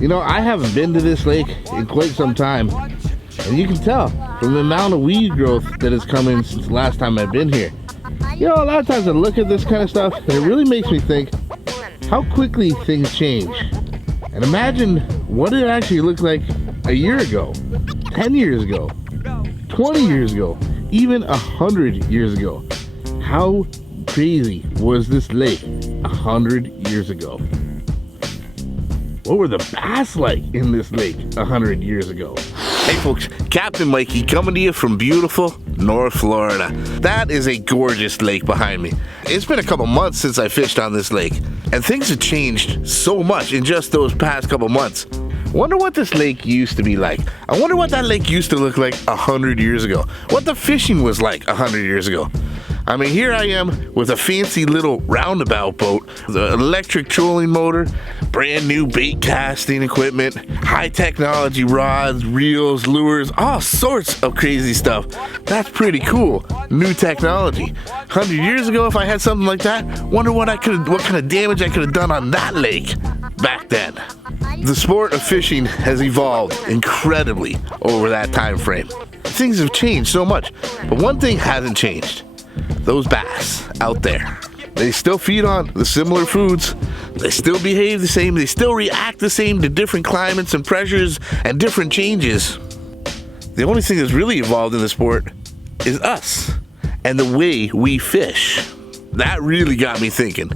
You know, I haven't been to this lake in quite some time, and you can tell from the amount of weed growth that has come in since the last time I've been here. You know, a lot of times I look at this kind of stuff, and it really makes me think how quickly things change. And imagine what it actually looked like a year ago, 10 years ago, 20 years ago, even 100 years ago. How crazy was this lake 100 years ago? What were the bass like in this lake 100 years ago? Hey folks, Captain Mikey coming to you from beautiful North Florida. That is a gorgeous lake behind me. It's been a couple months since I fished on this lake, and things have changed so much in just those past couple months. Wonder what this lake used to be like. I wonder what that lake used to look like 100 years ago. What the fishing was like 100 years ago. I mean, here I am with a fancy little roundabout boat, the electric trolling motor, brand new bait casting equipment, high technology rods, reels, lures, all sorts of crazy stuff. That's pretty cool. New technology. 100 years ago, if I had something like that, wonder what kind of damage I could have done on that lake back then. The sport of fishing has evolved incredibly over that time frame. Things have changed so much, but one thing hasn't changed. Those bass out there. They still feed on the similar foods. They still behave the same. They still react the same to different climates and pressures and different changes. The only thing that's really evolved in the sport is us and the way we fish. That really got me thinking.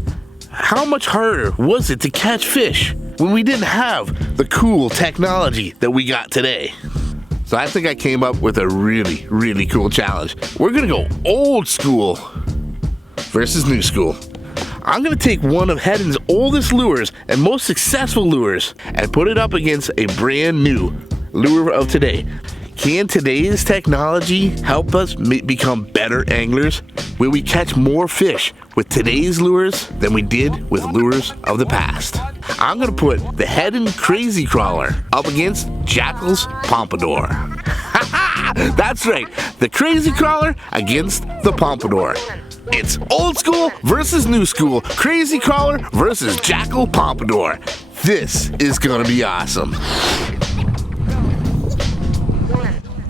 How much harder was it to catch fish when we didn't have the cool technology that we got today? So I think I came up with a really, really cool challenge. We're gonna go old school versus new school. I'm gonna take one of Heddon's oldest lures and most successful lures and put it up against a brand new lure of today. Can today's technology help us become better anglers? Will we catch more fish with today's lures than we did with lures of the past? I'm gonna put the Heddon Crazy Crawler up against Jackall's Pompadour. That's right, the Crazy Crawler against the Pompadour. It's old school versus new school, Crazy Crawler versus Jackall Pompadour. This is gonna be awesome.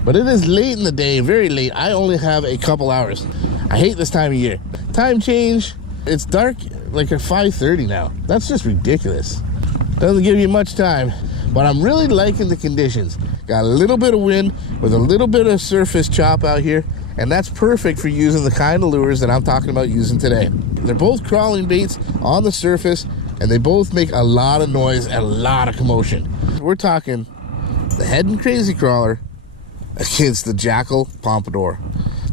But it is late in the day, very late. I only have a couple hours. I hate this time of year. Time change, it's dark like at 5:30 now. That's just ridiculous. Doesn't give you much time, but I'm really liking the conditions. Got a little bit of wind with a little bit of surface chop out here, and that's perfect for using the kind of lures that I'm talking about using today. They're both crawling baits on the surface, and they both make a lot of noise and a lot of commotion. We're talking the Heddon Crazy Crawler against the Jackall Pompadour.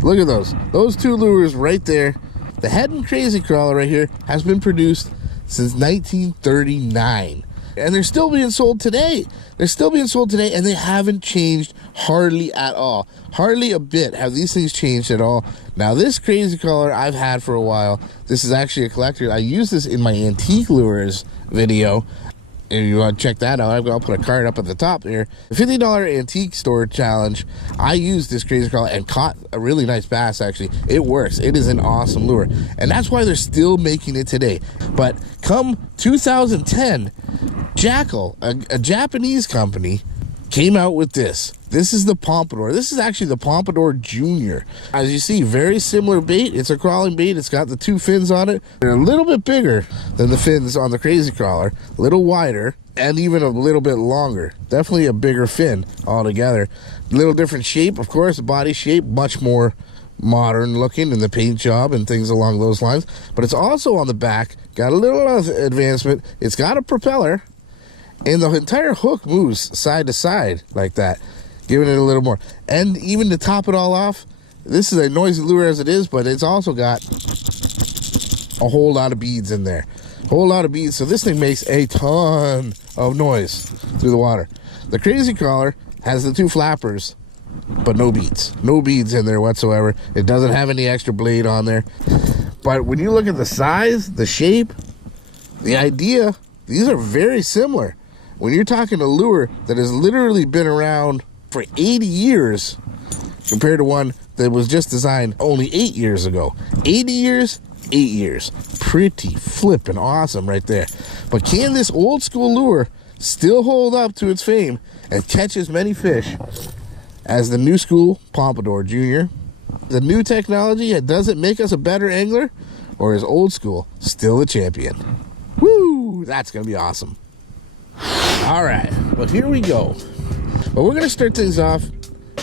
Look at those two lures right there. The Heddon Crazy Crawler right here has been produced since 1939, and they're still being sold today. They're still being sold today, and they haven't changed hardly at all. Hardly a bit have these things changed at all. Now this Crazy Crawler I've had for a while. This is actually a collector. I use this in my antique lures video. If you want to check that out, I'll put a card up at the top there. The $50 antique store challenge, I used this Crazy Crawler and caught a really nice bass, actually. It works. It is an awesome lure. And that's why they're still making it today. But come 2010, Jackall, a Japanese company, came out with this. This is the Pompadour. This is actually the Pompadour Junior. As you see, very similar bait. It's a crawling bait. It's got the two fins on it. They're a little bit bigger than the fins on the Crazy Crawler, a little wider, and even a little bit longer. Definitely a bigger fin altogether. Little different shape, of course, body shape, much more modern looking in the paint job and things along those lines. But it's also on the back, got a little advancement. It's got a propeller, and the entire hook moves side to side like that, giving it a little more. And even to top it all off, this is a noisy lure as it is, but it's also got a whole lot of beads in there. Whole lot of beads, so this thing makes a ton of noise through the water. The Crazy Crawler has the two flappers, but no beads. No beads in there whatsoever. It doesn't have any extra blade on there. But when you look at the size, the shape, the idea, these are very similar. When you're talking a lure that has literally been around for 80 years compared to one that was just designed only 8 years ago. 80 years, 8 years. Pretty flippin' awesome right there. But can this old school lure still hold up to its fame and catch as many fish as the new school Pompadour Jr. The new technology, does it make us a better angler, or is old school still a champion? Woo! That's gonna be awesome. All right, well, here we go. But we're gonna start things off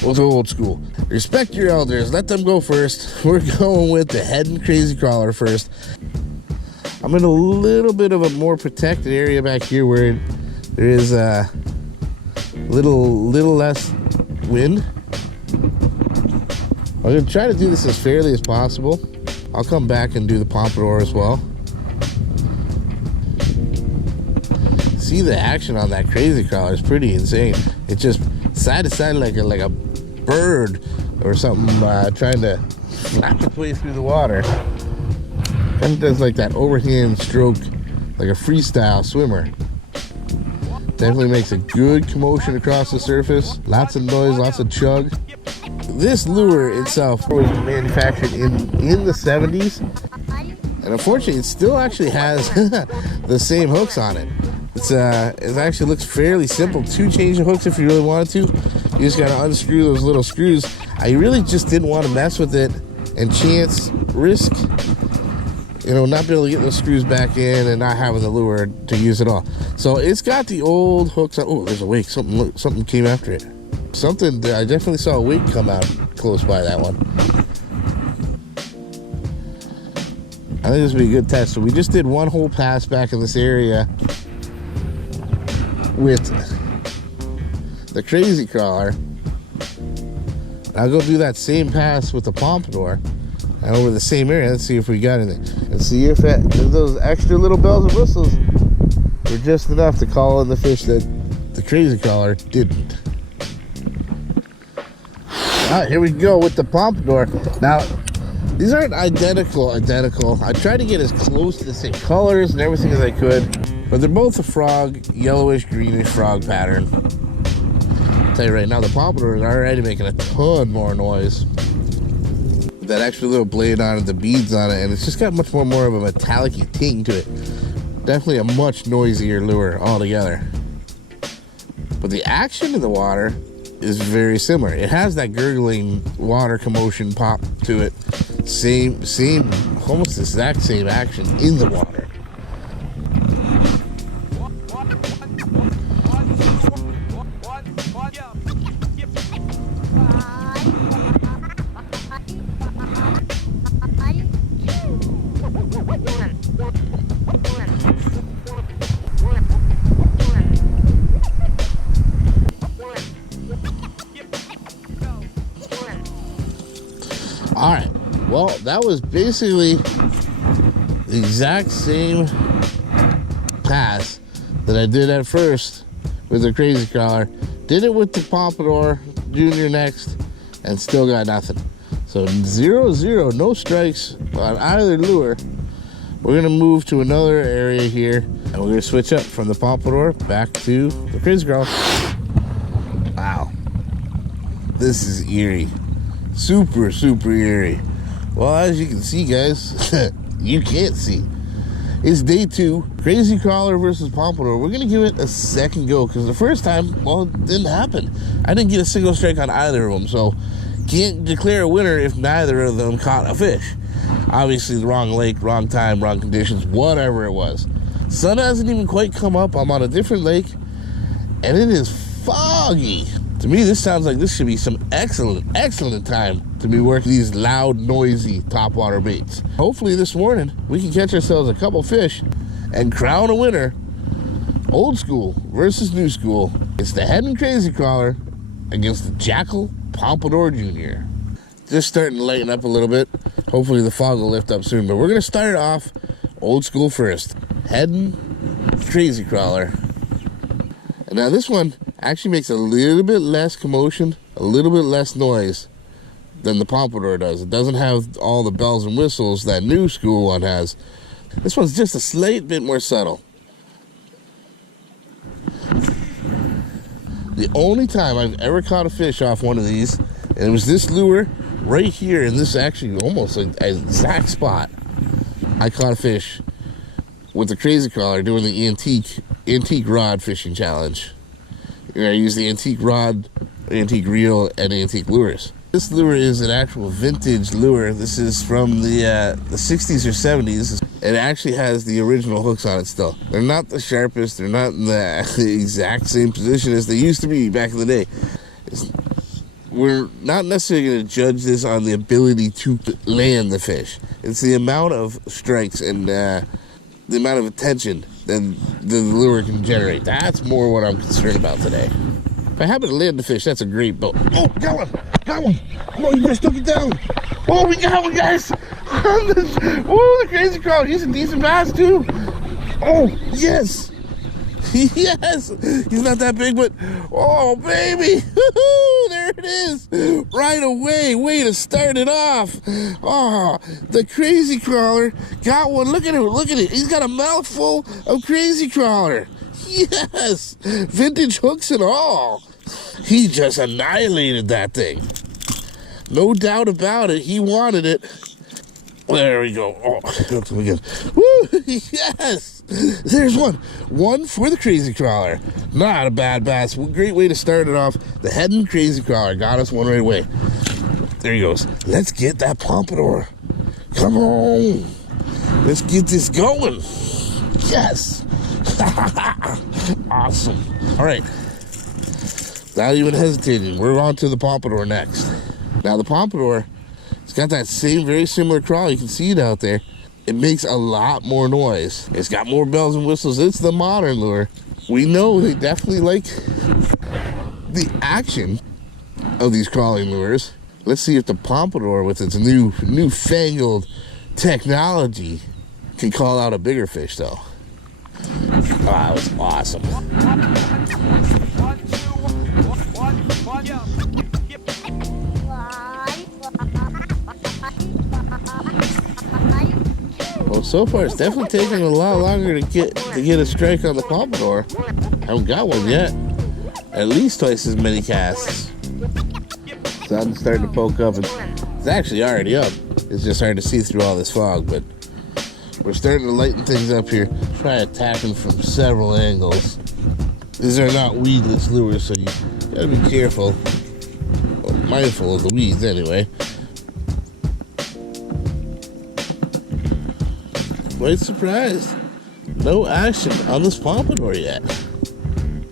with old school. Respect your elders, let them go first. We're going with the Heddon Crazy Crawler first. I'm in a little bit of a more protected area back here where there is a little less wind. I'm gonna try to do this as fairly as possible. I'll come back and do the Pompadour as well. See the action on that Crazy Crawler is pretty insane. It just side to side like a bird or something trying to flap its way through the water. And it does like that overhand stroke, like a freestyle swimmer. Definitely makes a good commotion across the surface. Lots of noise, lots of chug. This lure itself was manufactured in the 70s. And unfortunately, it still actually has the same hooks on it. It actually looks fairly simple to change the hooks if you really wanted to. You just gotta unscrew those little screws. I really just didn't want to mess with it and risk, not be able to get those screws back in and not having the lure to use at all. So it's got the old hooks on. Oh, there's a wake. Something came after it. I definitely saw a wake come out close by that one. I think this would be a good test. So we just did one whole pass back in this area with the Crazy Crawler. I'll go do that same pass with the Pompadour and over the same area. Let's see if we got anything and see if those extra little bells and whistles were just enough to call in the fish that the Crazy Crawler didn't. All right, here we go with the Pompadour. Now, these aren't identical. I tried to get as close to the same colors and everything as I could, but they're both a frog, yellowish, greenish frog pattern. I'll tell you right now, the Pompadour is already making a ton more noise. That extra little blade on it, the beads on it, and it's just got much more of a metallic-y ting to it. Definitely a much noisier lure altogether. But the action in the water is very similar. It has that gurgling water commotion pop to it. Same, almost the exact same action in the water. All right, well, that was basically the exact same pass that I did at first with the Crazy Crawler. Did it with the Pompadour Junior next, and still got nothing. So 0-0, no strikes on either lure. We're gonna move to another area here, and we're gonna switch up from the Pompadour back to the Crazy Crawler. Wow, this is eerie. Super eerie. Well, as you can see, guys, you can't see. It's day 2, Crazy Crawler versus Pompadour. We're gonna give it a second go because the first time, well, it didn't happen. I didn't get a single strike on either of them, so can't declare a winner if neither of them caught a fish. Obviously, the wrong lake, wrong time, wrong conditions, whatever it was. Sun hasn't even quite come up. I'm on a different lake, and it is foggy. To me, this sounds like this should be some excellent time to be working these loud, noisy topwater baits. Hopefully this morning, we can catch ourselves a couple fish and crown a winner. Old school versus new school. It's the Heddon Crazy Crawler against the Jackall Pompadour Jr. Just starting to lighten up a little bit. Hopefully the fog will lift up soon, but we're gonna start off old school first. Heddon Crazy Crawler. And now this one actually makes a little bit less commotion, a little bit less noise than the Pompadour does. It doesn't have all the bells and whistles that new school one has. This one's just a slight bit more subtle. The only time I've ever caught a fish off one of these, and it was this lure right here in this actually almost like exact spot. I caught a fish with the Crazy Crawler doing the antique antique rod fishing challenge. You're gonna use the antique rod, antique reel, and antique lures. This lure is an actual vintage lure. This is from the 60s or 70s. It actually has the original hooks on it still. They're not the sharpest. They're not in the exact same position as they used to be back in the day. We're not necessarily going to judge this on the ability to land the fish. It's the amount of strikes and the amount of attention that the lure can generate. That's more what I'm concerned about today. If I happen to land the fish, that's a great boat. Oh, got one! Got one! Oh, you just took it down! Oh, we got one, guys! Oh, the crazy crawler. He's a decent bass, too. Oh, yes! Yes! He's not that big, but oh, baby! There it is! Right away! Way to start it off! Oh, the crazy crawler got one. Look at him! Look at it! He's got a mouthful of crazy crawler. Yes! Vintage hooks and all. He just annihilated that thing. No doubt about it. He wanted it. There we go. Oh, look again. Woo! Yes! There's one. One for the crazy crawler. Not a bad bass. Great way to start it off. The Heddon crazy crawler got us one right away. There he goes. Let's get that Pompadour. Come on. Let's get this going. Yes! Awesome. All right. Not even hesitating. We're on to the Pompadour next. Now the Pompadour, it's got that same, very similar crawl. You can see it out there. It makes a lot more noise. It's got more bells and whistles. It's the modern lure. We know they definitely like the action of these crawling lures. Let's see if the Pompadour, with its newfangled technology, can call out a bigger fish, though. Oh, that was awesome. Well, so far it's definitely taking a lot longer to get a strike on the Pompadour. I haven't got one yet. At least twice as many casts. Sun's starting to poke up. It's actually already up. It's just hard to see through all this fog, but we're starting to lighten things up here. Try attacking from several angles. These are not weedless lures, so you gotta be careful. Well, mindful of the weeds anyway. Quite surprised. No action on this Pompadour yet.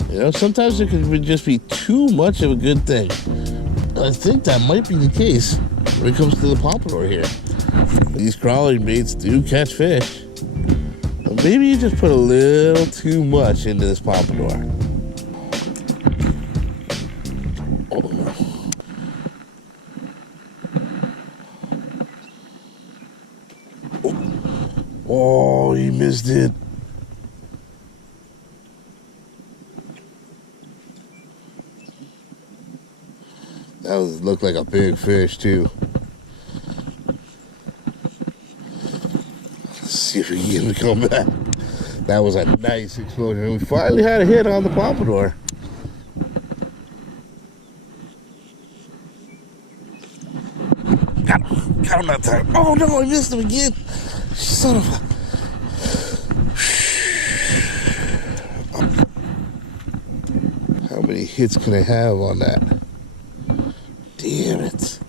You know, sometimes it can just be too much of a good thing. I think that might be the case when it comes to the Pompadour here. These crawling baits do catch fish. But maybe you just put a little too much into this Pompadour. Oh no. Oh, he missed it. That looked like a big fish too. Let's see if we can get him to come back. That was a nice explosion. We finally had a hit on the Pompadour. Got him that time. Oh no, I missed him again. Son of a... How many hits can I have on that? Damn it.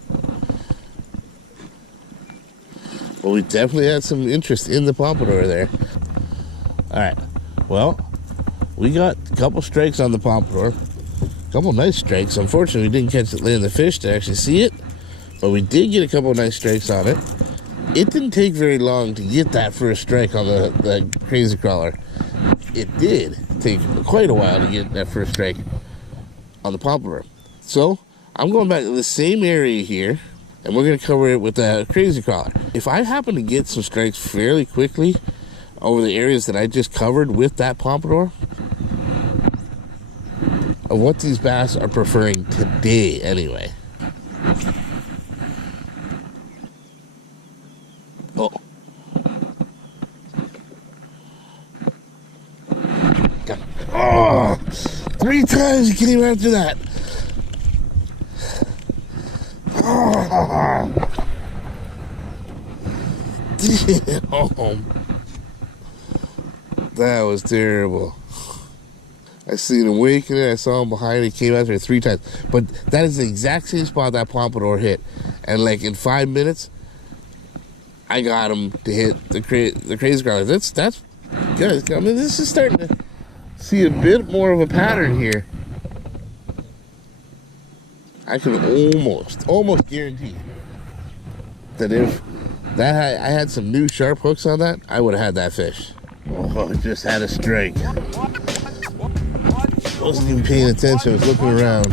Well, we definitely had some interest in the Pompadour there. Alright, well, we got a couple strikes on the Pompadour. A couple nice strikes. Unfortunately, we didn't catch it land the fish to actually see it, but we did get a couple nice strikes on it. It didn't take very long to get that first strike on the crazy crawler. It did take quite a while to get that first strike on the Pompadour. So, I'm going back to the same area here, and we're going to cover it with the crazy crawler. If I happen to get some strikes fairly quickly over the areas that I just covered with that Pompadour, of what these bass are preferring today anyway. Oh. Oh, 3 times he came after that. Oh. Damn. That was terrible. I seen him waking it. I saw him behind it. He came out there 3 times. But that is the exact same spot that Pompadour hit. And like in 5 minutes, I got him to hit the crazy crawler. That's good. I mean, this is starting to see a bit more of a pattern here. I can almost guarantee that if I had some new sharp hooks on that, I would have had that fish. Oh, I just had a strike. Wasn't even paying attention. I was looking around.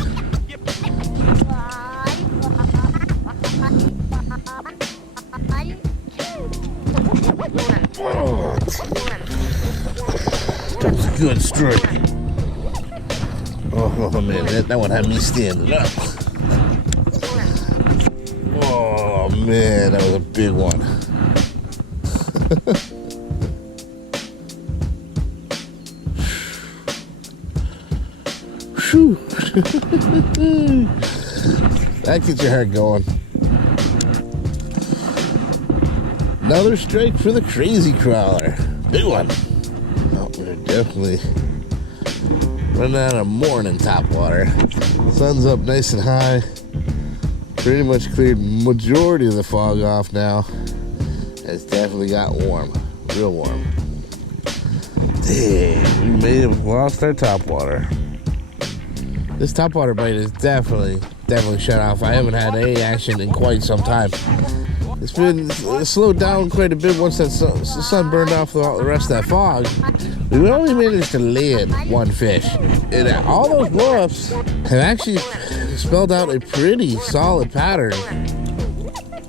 Oh, that was a good strike. Oh man, that one had me standing up. Oh man, that was a big one. Whew. That gets your heart going. Another strike for the crazy crawler. Big one. Oh, we're definitely running out of morning top water. Sun's up nice and high. Pretty much cleared majority of the fog off now. It's definitely got warm. Real warm. Dang, we may have lost our top water. This topwater bite is definitely shut off. I haven't had any action in quite some time. It's been slowed down quite a bit once that sun burned off the rest of that fog. We only managed to land 1 fish. And all those blow-ups have actually spelled out a pretty solid pattern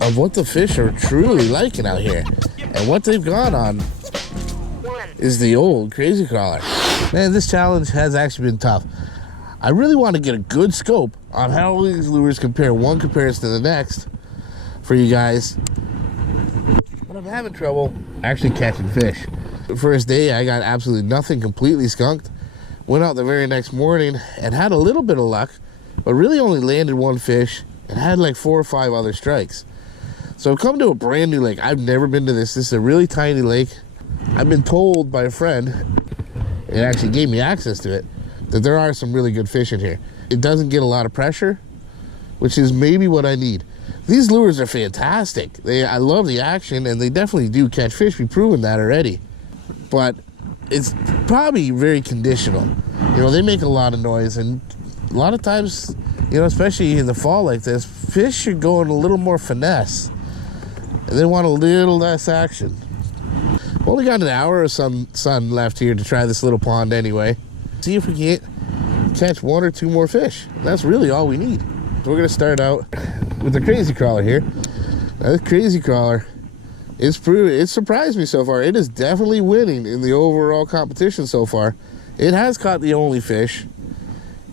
of what the fish are truly liking out here. And what they've gone on is the old crazy crawler. Man, this challenge has actually been tough. I really want to get a good scope on how these lures compare one comparison to the next for you guys. But I'm having trouble actually catching fish. The first day I got absolutely nothing, completely skunked. Went out the very next morning and had a little bit of luck, but really only landed 1 fish and had like 4 or 5 other strikes. So I've come to a brand new lake. I've never been to this. This is a really tiny lake. I've been told by a friend, it actually gave me access to it, that there are some really good fish in here. It doesn't get a lot of pressure, which is maybe what I need. These lures are fantastic. I love the action, and they definitely do catch fish. We've proven that already. But it's probably very conditional. You know, they make a lot of noise, and a lot of times, you know, especially in the fall like this, fish are going a little more finesse, and they want a little less action. We've only got an hour of sun left here to try this little pond anyway. See if we can't catch 1 or 2 more fish. That's really all we need. So we're gonna start out with the crazy crawler here. Now this crazy crawler, it surprised me so far. It is definitely winning in the overall competition so far. It has caught the only fish.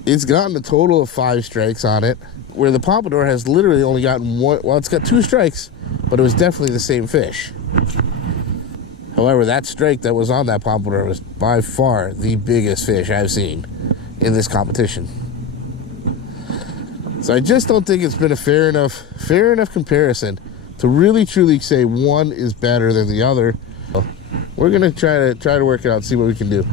It's gotten a total of 5 strikes on it, where the Pompadour has literally only gotten 1. Well, it's got 2 strikes, but it was definitely the same fish. However, that strike that was on that Pompadour was by far the biggest fish I've seen in this competition. So I just don't think it's been a fair enough comparison to really truly say one is better than the other. We're gonna try to work it out, see what we can do.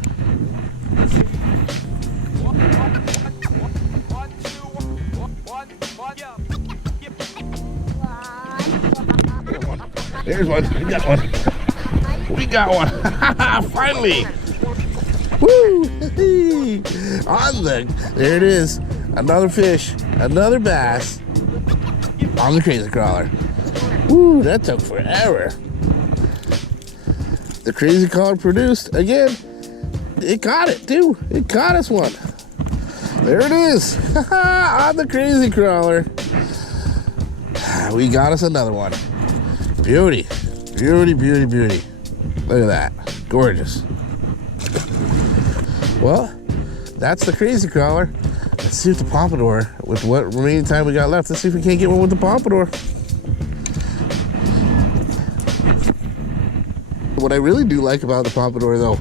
There's one. We got one. We got one. Finally. Woo! There it is. Another fish. Another bass on the crazy crawler. Woo! That took forever. The crazy crawler produced again. It caught it too. It caught us one. There it is. On the crazy crawler. We got us another one. Beauty. Beauty, beauty, beauty. Look at that. Gorgeous. Well, that's the crazy crawler. Let's see if the Pompadour, with what remaining time we got left, let's see if we can't get one with the Pompadour. What I really do like about the Pompadour, though,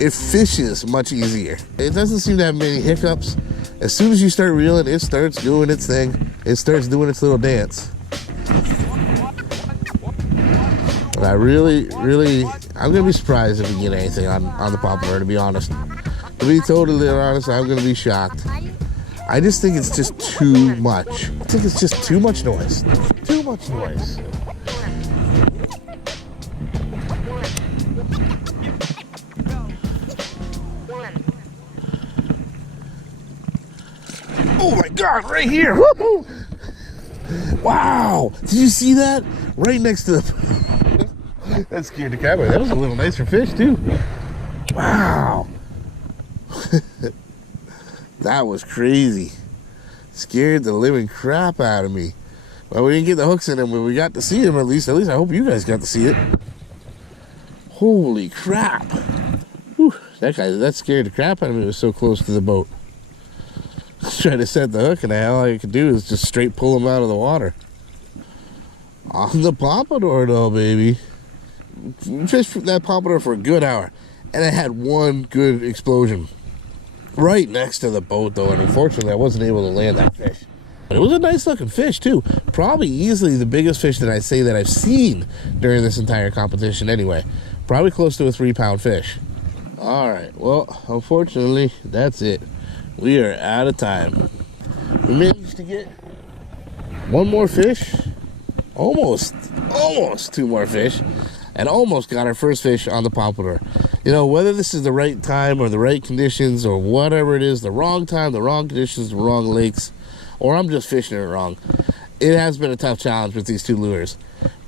it fishes much easier. It doesn't seem to have many hiccups. As soon as you start reeling, it starts doing its thing. It starts doing its little dance. But I really, I'm gonna be surprised if we get anything on the Pompadour, to be honest. To be totally honest, I'm gonna be shocked. I just think it's just too much. I think it's just too much noise. Too much noise. Oh my God, right here. Woo-hoo. Wow. Did you see that? Right next to the... That scared the cat away. That was a little nicer fish too. Wow. That was crazy. Scared the living crap out of me. Well, we didn't get the hooks in him, but we got to see him at least. At least I hope you guys got to see it. Holy crap. Whew. That scared the crap out of me. It was so close to the boat. I was trying to set the hook, and all I could do is just straight pull him out of the water. On the Pompadour though, baby. Fished that Pompadour for a good hour, and I had one good explosion right next to the boat though, and unfortunately I wasn't able to land that fish. But it was a nice looking fish too. Probably easily the biggest fish that I say that I've seen during this entire competition anyway. Probably close to a 3-pound fish. Alright, well, unfortunately, that's it. We are out of time. We managed to get one more fish, almost 2 more fish, and almost got our first fish on the Pompadour. You know, whether this is the right time or the right conditions or whatever it is, the wrong time, the wrong conditions, the wrong lakes, or I'm just fishing it wrong, it has been a tough challenge with these 2 lures.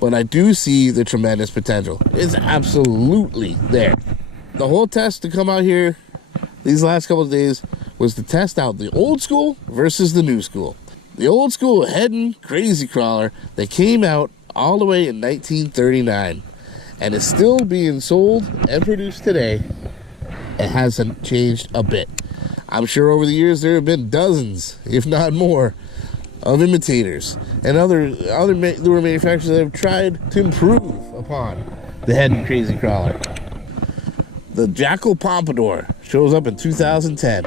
But I do see the tremendous potential. It's absolutely there. The whole test to come out here these last couple of days was to test out the old school versus the new school. The old school Heddon crazy crawler that came out all the way in 1939 and is still being sold and produced today. It hasn't changed a bit. I'm sure over the years there have been dozens, if not more, of imitators and other lure manufacturers that have tried to improve upon the Heddon crazy crawler. The Jackall Pompadour shows up in 2010,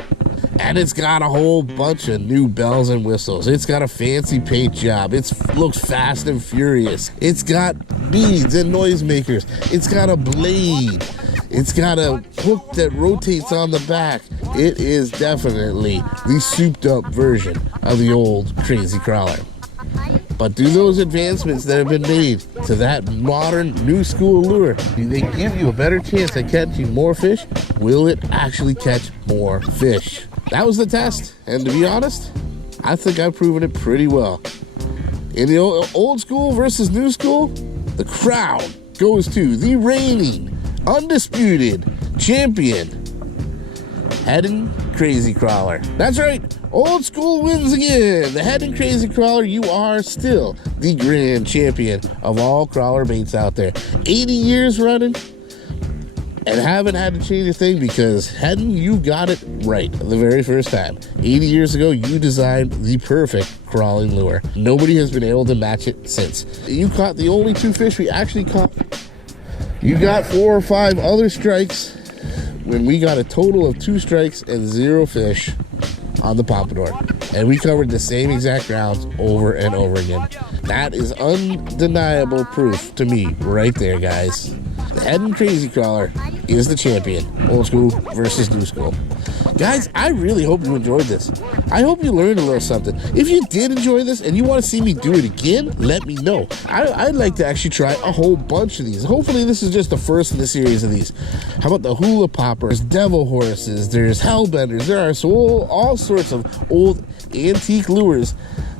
and it's got a whole bunch of new bells and whistles. It's got a fancy paint job. It looks fast and furious. It's got beads and noisemakers. It's got a blade. It's got a hook that rotates on the back. It is definitely the souped up version of the old crazy crawler. But do those advancements that have been made to that modern new school lure, do they give you a better chance at catching more fish? Will it actually catch more fish? That was the test, and to be honest, I think I've proven it pretty well. In the old school versus new school, the crown goes to the reigning, undisputed champion, Heddon Crazy Crawler. That's right, old school wins again. The Heddon Crazy Crawler, you are still the grand champion of all crawler baits out there. 80 years running, and haven't had to change a thing because Heddon, you got it right the very first time. 80 years ago, you designed the perfect crawling lure. Nobody has been able to match it since. You caught the only 2 fish we actually caught. You got 4 or 5 other strikes when we got a total of 2 strikes and 0 fish on the Pompadour. And we covered the same exact grounds over and over again. That is undeniable proof to me right there, guys. The Heddon Crazy Crawler is the champion. Old school versus new school. Guys, I really hope you enjoyed this. I hope you learned a little something. If you did enjoy this and you want to see me do it again, let me know. I'd like to actually try a whole bunch of these. Hopefully this is just the first in the series of these. How about the hula poppers, devil horses, there's hellbenders, there are all sorts of old antique lures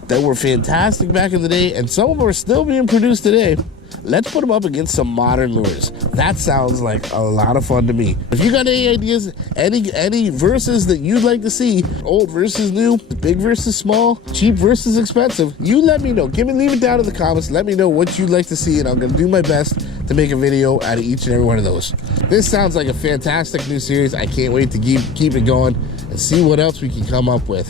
that were fantastic back in the day, and some of them are still being produced today. Let's put them up against some modern lures. That sounds like a lot of fun to me. If you got any ideas, any verses that you'd like to see, old versus new, big versus small, cheap versus expensive, you let me know. Leave it down in the comments. Let me know what you'd like to see, and I'm going to do my best to make a video out of each and every one of those. This sounds like a fantastic new series. I can't wait to keep it going and see what else we can come up with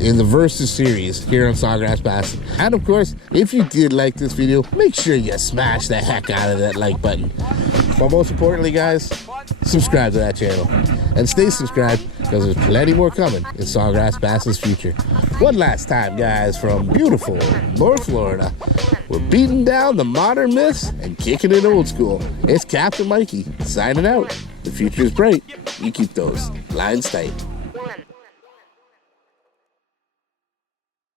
in the Versus series here on SawGrassBassin. And of course, if you did like this video, make sure you smash the heck out of that like button. But most importantly, guys, subscribe to that channel. And stay subscribed, because there's plenty more coming in SawGrassBassin's future. One last time, guys, from beautiful North Florida, we're beating down the modern myths and kicking it old school. It's Captain Mikey signing out with future is bright. You keep those lines tight.